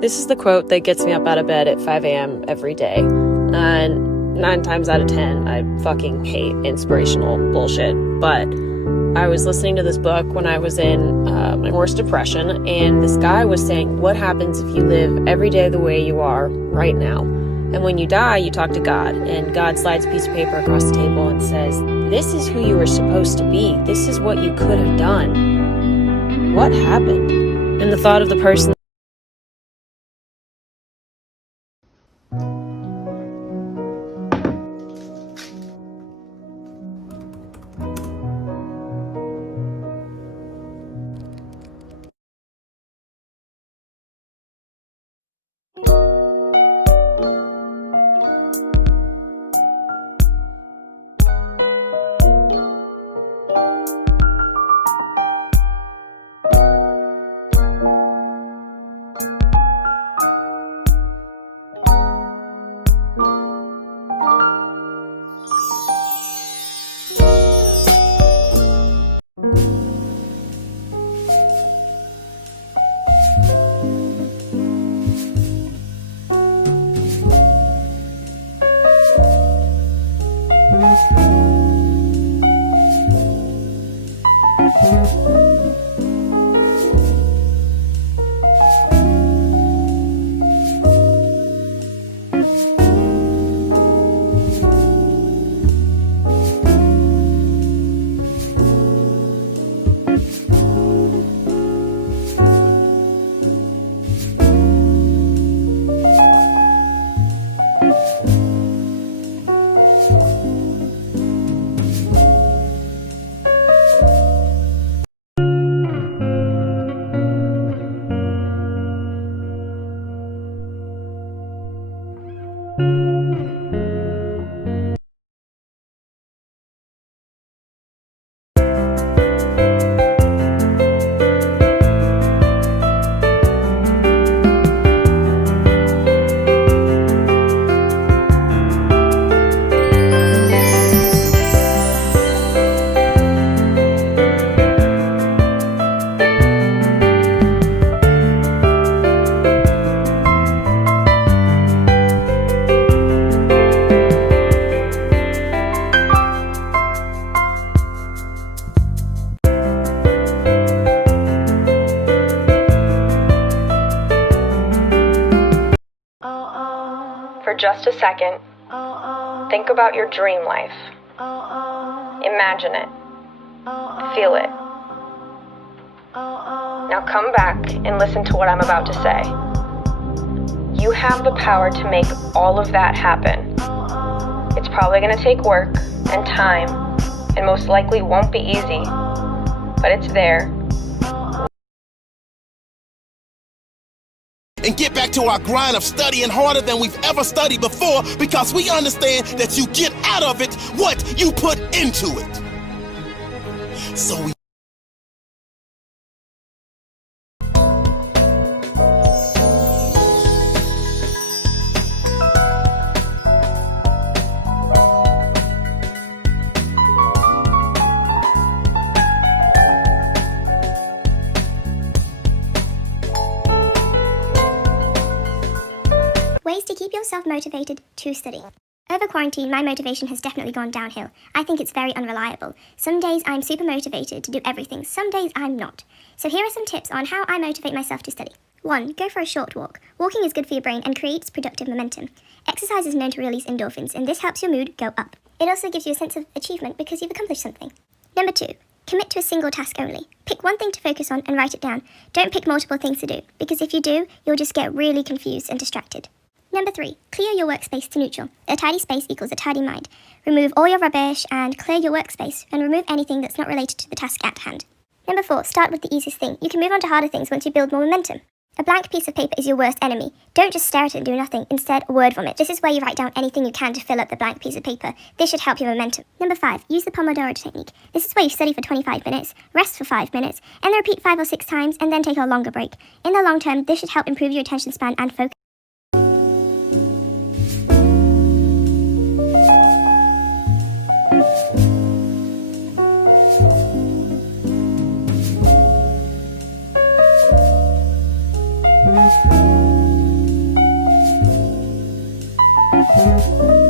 This is the quote that gets me up out of bed at 5 a.m. every day. And 9 times out of 10, I fucking hate inspirational bullshit. But I was listening to this book when I was in my worst depression, and this guy was saying, what happens if you live every day the way you are right now? And when you die, you talk to God, and God slides a piece of paper across the table and says, this is who you were supposed to be. This is what you could have done. What happened? And the thought of the person For just a second, think about your dream life. Imagine it. Feel it. Now come back and listen to what I'm about to say. You have the power to make all of that happen. It's probably going to take work and time, and most likely won't be easy, but it's there. And get back to our grind of studying harder than we've ever studied before, because we understand that you get out of it what you put into it. So we Ways to keep yourself motivated to study. Over quarantine, my motivation has definitely gone downhill. I think it's very unreliable. Some days I'm super motivated to do everything, some days I'm not. So here are some tips on how I motivate myself to study. 1. Go for a short walk. Walking is good for your brain and creates productive momentum. Exercise is known to release endorphins, and this helps your mood go up. It also gives you a sense of achievement because you've accomplished something. Number 2. Commit to a single task only. Pick one thing to focus on and write it down. Don't pick multiple things to do, because if you do, you'll just get really confused and distracted. Number 3. Clear your workspace to neutral. A tidy space equals a tidy mind. Remove all your rubbish and clear your workspace, and remove anything that's not related to the task at hand. Number 4. Start with the easiest thing. You can move on to harder things once you build more momentum. A blank piece of paper is your worst enemy. Don't just stare at it and do nothing. Instead, word vomit. This is where you write down anything you can to fill up the blank piece of paper. This should help your momentum. Number 5. Use the Pomodoro technique. This is where you study for 25 minutes, rest for 5 minutes, and then repeat 5 or 6 times, and then take a longer break. In the long term, this should help improve your attention span and focus. you.